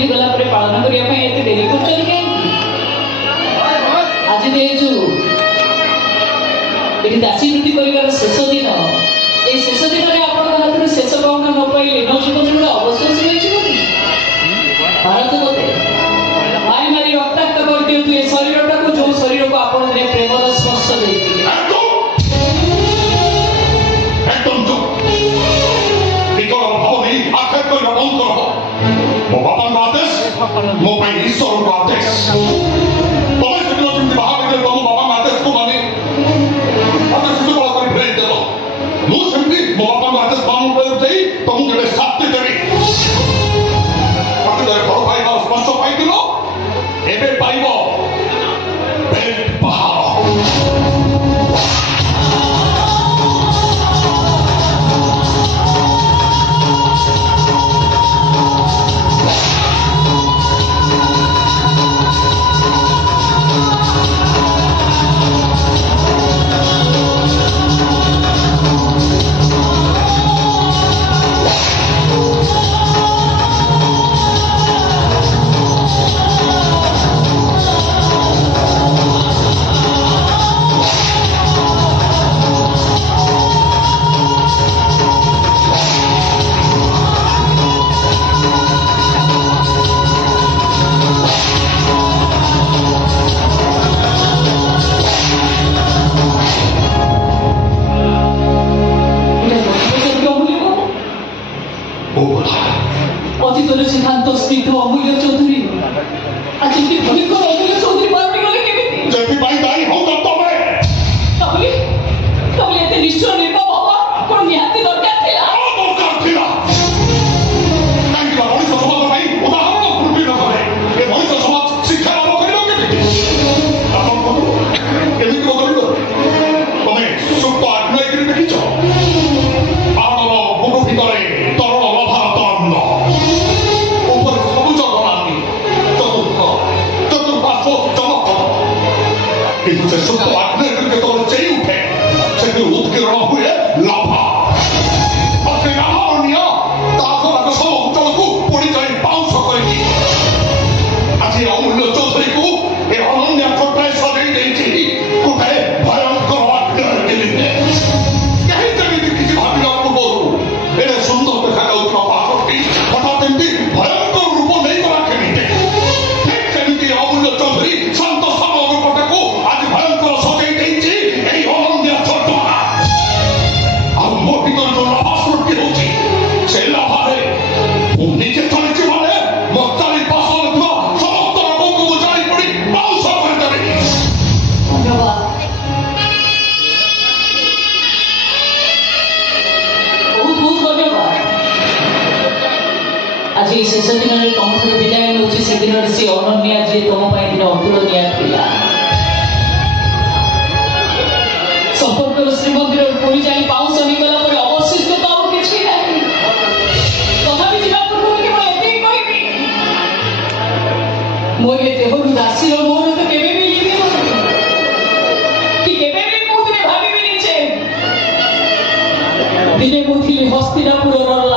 पीढ़ी गला पालन करने देरी कर आज देखु ये दासी वृत्ति कर शेष दिन ये शेष दिन में आप शेष पाऊना न पाइले न जीवन में अवशेष रही भारत मते मारी मारी रक्ताक्त कर दियंतु ए शरीर टाको जो शरीर को आप प्रेमर स्पर्श देते मो बापा आदेश मो ईश्वर आदेश तुम्हें से बाहर तुम बापा आदेश को मानी शिशुपाल कर फेरी देव मुझे मो बापा आदेश पालन कर तुमको शास्ति देवी घर पाइब स्पर्श पाइल एवं पाइब पहाड़ अतीतर सिद्धांत स्निग्ध अमूल्य चौधरी आज भयंकर अमूल्य चौधरी पार्टी गले के निश्चय निर्भर बाबा कौन निहाती दरकार शिक्षा सुप्त आत्मय देखिच पहाड़ भितर सुप्त आत्मय चेई उठे से उत्कीर्ण हुए लाभा सब अंचल को पोड़ी जाई पाउंस आज अमूल्य चौधरी को अनन्या छोटाए सजई गोटे भयंकर किसी भाविया पूर्व ए सुंदर देखा जाऊा पहाड़ी हठात एमती भयंकर रूप नहीं गला केमी ठीक सेमती अमूल्य चौधरी शांत समग्र को आज भयंकर सजई अनन्या छोटा मो भर जो लाभा सृष्टि होती से लाभे निजे चलती माने मो चारि पार्श्व समस्त लोक को जाई पड़ी पाउस करदेवी धन्यवाद बहुत बहुत धन्यवाद आज शेष दिन में तुम विदाय नौ से दिन से अनन्या जी तुम दिन अतुलनीय था संपर्क श्रीमंदिर पुरी जाई पाउस निगला पर अवशिष्ट तो और किछि नाही तथापि जीवा पूर्व केवल एते कहबी मोर ये देहरु दासी रो मोर तो केबे भी लिबी कि केबे भी मुझे भाबी भी नीचे दिने मुथिले हस्तिनापुर